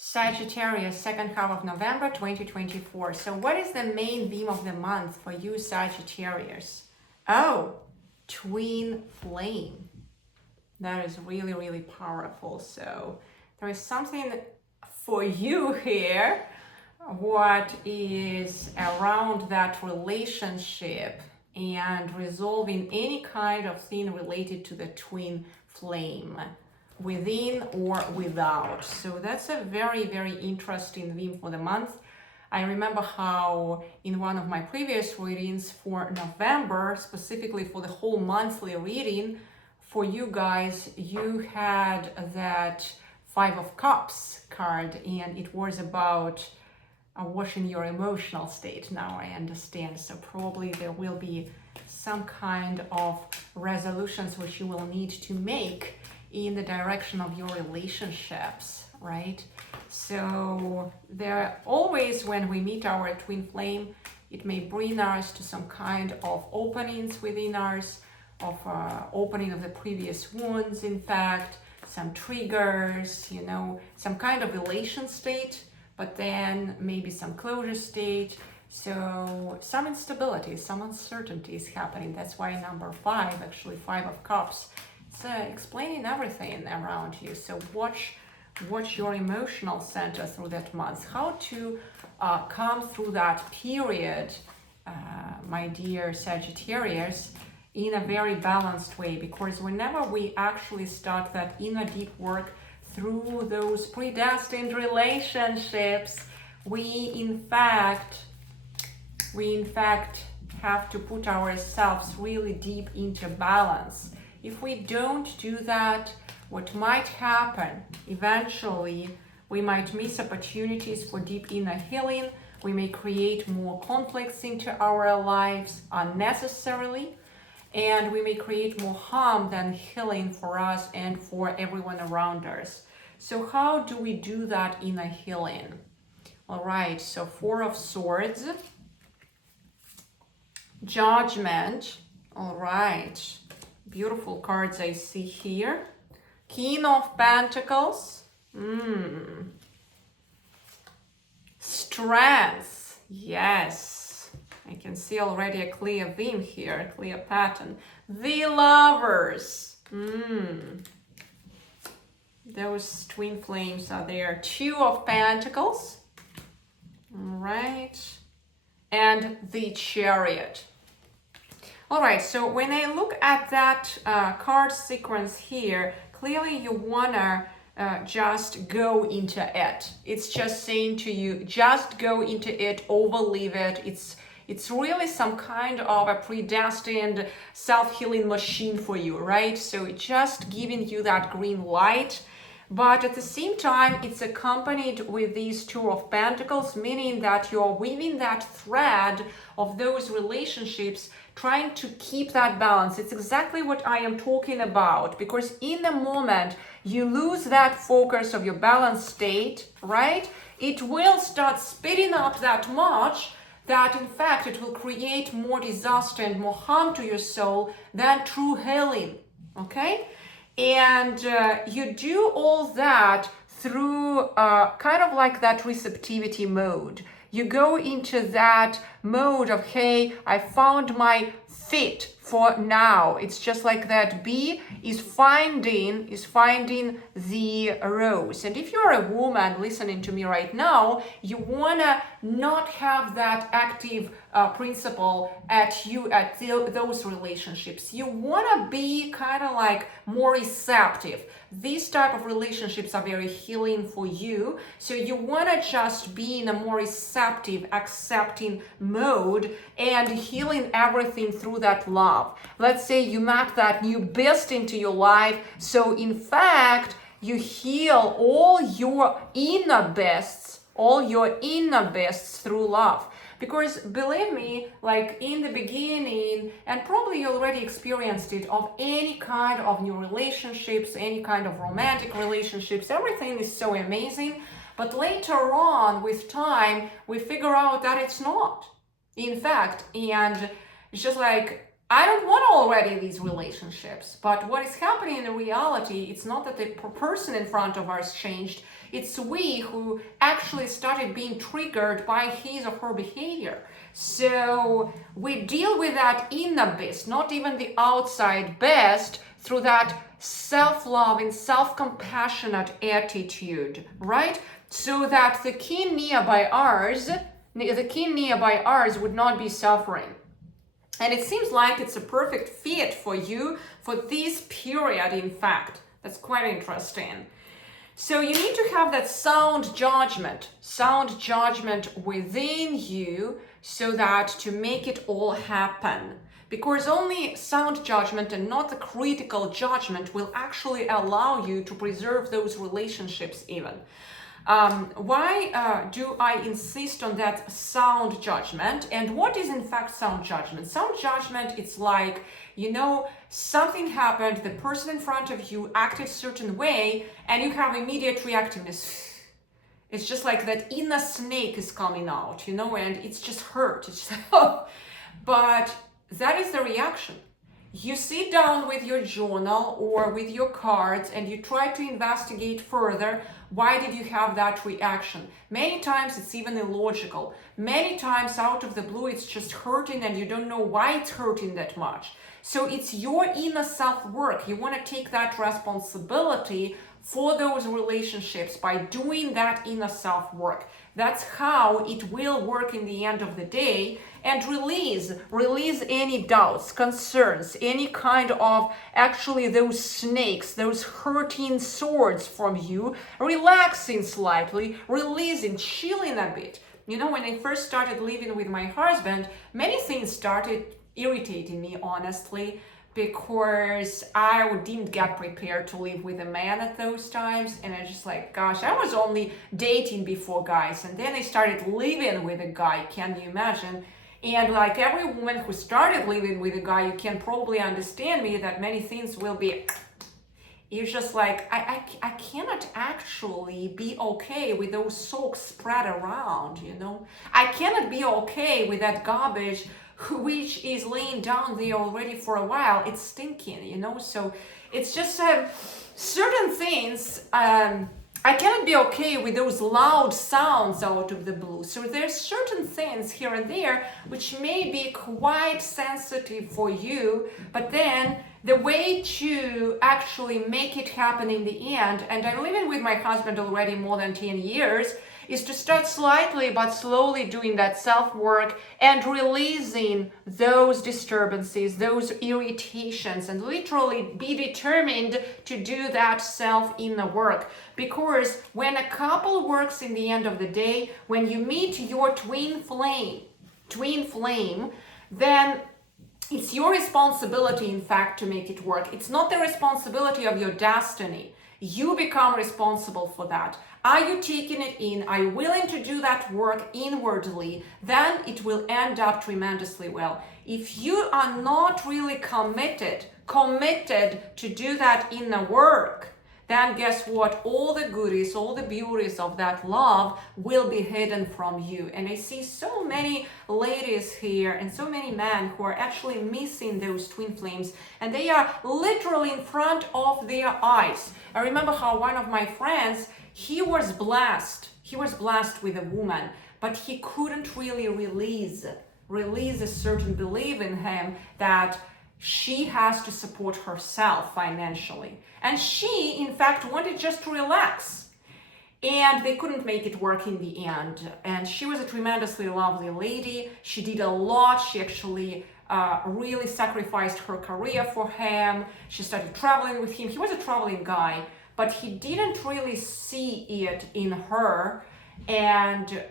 Sagittarius, second half of November 2024. So what is the main theme of the month for you, Sagittarius? Oh, twin flame. That is really, really powerful. So there is something for you here. What is around that relationship and resolving any kind of thing related to the twin flame, within or without. So that's a very, very interesting theme for the month. I remember how in one of my previous readings for November, specifically for the whole monthly reading, for you guys, you had that Five of Cups card, and it was about washing your emotional state. Now I understand. So probably there will be some kind of resolutions which you will need to make in the direction of your relationships, right? So there always, when we meet our twin flame, it may bring us to some kind of openings within us, of opening of the previous wounds, in fact, some triggers, you know, some kind of elation state, but then maybe some closure state. So some instability, some uncertainty is happening. That's why number 5, actually Five of Cups, it's explaining everything around you. So watch your emotional center through that month, how to come through that period, my dear Sagittarius, in a very balanced way. Because whenever we actually start that inner deep work through those predestined relationships, we in fact have to put ourselves really deep into balance. If we don't do that, what might happen eventually, we might miss opportunities for deep inner healing. We may create more conflicts into our lives unnecessarily, and we may create more harm than healing for us and for everyone around us. So how do we do that inner healing? All right, so Four of Swords, Judgment. All right, beautiful cards I see here. King of Pentacles, Strength, yes, I can see already a clear theme here, a clear pattern. The Lovers, those twin flames are there. Two of Pentacles, all right, and the Chariot. All right, so when I look at that card sequence here, clearly you wanna just go into it. It's just saying to you, just go into it, overleave it. It's really some kind of a predestined self-healing machine for you, right? So it's just giving you that green light. But at the same time, it's accompanied with these Two of Pentacles, meaning that you're weaving that thread of those relationships, trying to keep that balance. It's exactly what I am talking about, because in the moment you lose that focus of your balanced state, right? It will start speeding up that much that in fact it will create more disaster and more harm to your soul than true healing, okay? And you do all that through kind of like that receptivity mode. You go into that mode of, hey, I found my fit for now. It's just like that bee is finding the rose. And if you're a woman listening to me right now, you wanna not have that active principle at those relationships. You wanna be kind of like more receptive. These type of relationships are very healing for you. So you wanna just be in a more receptive, accepting mode and healing everything through that love. Let's say you met that new beast into your life. So in fact, you heal all your inner beasts through love. Because believe me, like in the beginning, and probably you already experienced it, of any kind of new relationships, any kind of romantic relationships, everything is so amazing. But later on, with time, we figure out that it's not. In fact, and it's just like I don't want already these relationships. But what is happening in reality, it's not that the person in front of us changed. It's we who actually started being triggered by his or her behavior. So we deal with that inner beast, not even the outside best, through that self-loving, self-compassionate attitude, right? So that the 𝐾𝐄𝐆𝐀 by ours would not be suffering. And it seems like it's a perfect fit for you for this period, in fact. That's quite interesting. So you need to have that sound judgment within you so that to make it all happen. Because only sound judgment and not the critical judgment will actually allow you to preserve those relationships even. Why do I insist on that sound judgment? And what is in fact sound judgment? Sound judgment, it's like, you know, something happened, the person in front of you acted a certain way, and you have immediate reactiveness. It's just like that inner snake is coming out, you know, and it's just hurt. It's just, oh. But that is the reaction. You sit down with your journal or with your cards and you try to investigate further. Why did you have that reaction? Many times it's even illogical. Many times out of the blue it's just hurting and you don't know why it's hurting that much. So it's your inner self-work. You want to take that responsibility for those relationships by doing that inner self-work. That's how it will work in the end of the day. And release any doubts, concerns, any kind of actually those snakes, those hurting swords from you, relaxing slightly, releasing, chilling a bit. You know, when I first started living with my husband, many things started irritating me, honestly, because I didn't get prepared to live with a man at those times. And I just like, gosh, I was only dating before guys. And then I started living with a guy. Can you imagine? And like every woman who started living with a guy, you can probably understand me that many things will be, it's just like, I cannot actually be okay with those socks spread around, you know? I cannot be okay with that garbage which is laying down there already for a while. It's stinking, you know? So it's just certain things, I cannot be okay with those loud sounds out of the blue. So there's certain things here and there which may be quite sensitive for you, but then the way to actually make it happen in the end, and I'm living with my husband already more than 10 years, is to start slightly but slowly doing that self-work and releasing those disturbances, those irritations, and literally be determined to do that self-inner work. Because when a couple works in the end of the day, when you meet your twin flame, then it's your responsibility, in fact, to make it work. It's not the responsibility of your destiny. You become responsible for that. Are you taking it in? Are you willing to do that work inwardly? Then it will end up tremendously well. If you are not really committed to do that inner work, then guess what? All the goodies, all the beauties of that love will be hidden from you. And I see so many ladies here and so many men who are actually missing those twin flames, and they are literally in front of their eyes. I remember how one of my friends, he was blessed with a woman, but he couldn't really release a certain belief in him that she has to support herself financially. And she, in fact, wanted just to relax. And they couldn't make it work in the end. And she was a tremendously lovely lady. She did a lot. She actually really sacrificed her career for him. She started traveling with him. He was a traveling guy, but he didn't really see it in her. And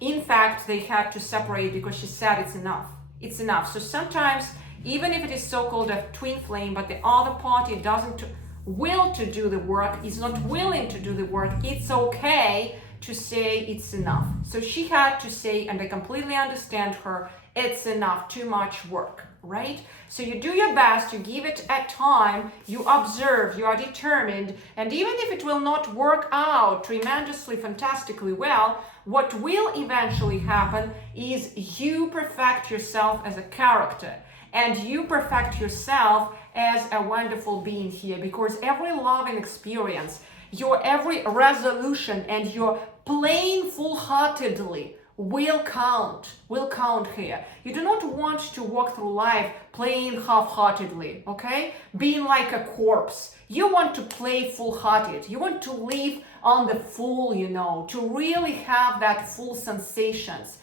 in fact, they had to separate because she said it's enough. It's enough. So sometimes, even if it is so-called a twin flame, but the other party doesn't will to do the work, is not willing to do the work, it's okay to say it's enough. So she had to say, and I completely understand her, it's enough, too much work, right? So you do your best, you give it a time, you observe, you are determined, and even if it will not work out tremendously, fantastically well, what will eventually happen is you perfect yourself as a character. and you perfect yourself as a wonderful being here, because every loving experience, your every resolution, and your playing full-heartedly will count here. You do not want to walk through life playing half-heartedly, okay? Being like a corpse. You want to play full-hearted. You want to live on the full, you know, to really have that full sensations.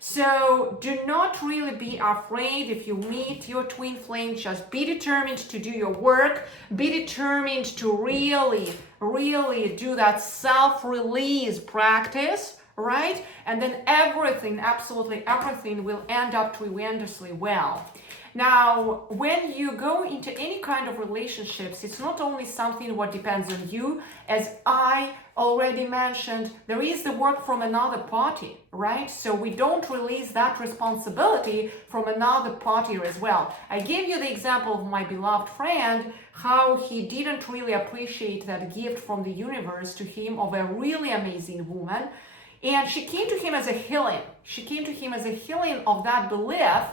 So do not really be afraid if you meet your twin flame. Just be determined to do your work. Be determined to really do that self-release practice, right? And then everything, absolutely everything, will end up tremendously well. Now, when you go into any kind of relationships, it's not only something what depends on you. As I already mentioned, there is the work from another party, right? So we don't release that responsibility from another party as well. I gave you the example of my beloved friend, how he didn't really appreciate that gift from the universe to him of a really amazing woman. And she came to him as a healing. She came to him as a healing of that belief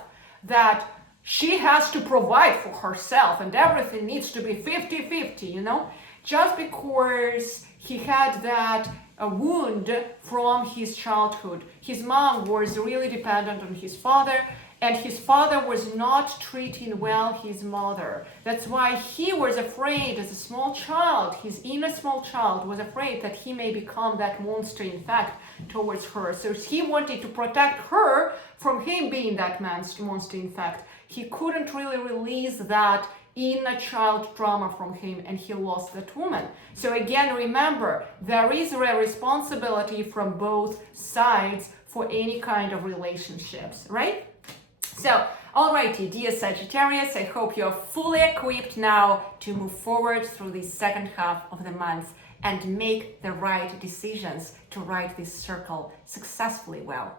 that she has to provide for herself and everything needs to be 50-50, you know? Just because he had that wound from his childhood. His mom was really dependent on his father, and his father was not treating well his mother. That's why he was afraid as a small child, his inner small child was afraid that he may become that monster in fact towards her. So he wanted to protect her from him being that monster in fact. He couldn't really release that inner child trauma from him, and he lost that woman. So again, remember, there is a responsibility from both sides for any kind of relationships, right? So, alrighty, dear Sagittarius, I hope you're fully equipped now to move forward through the second half of the month and make the right decisions to ride this circle successfully well.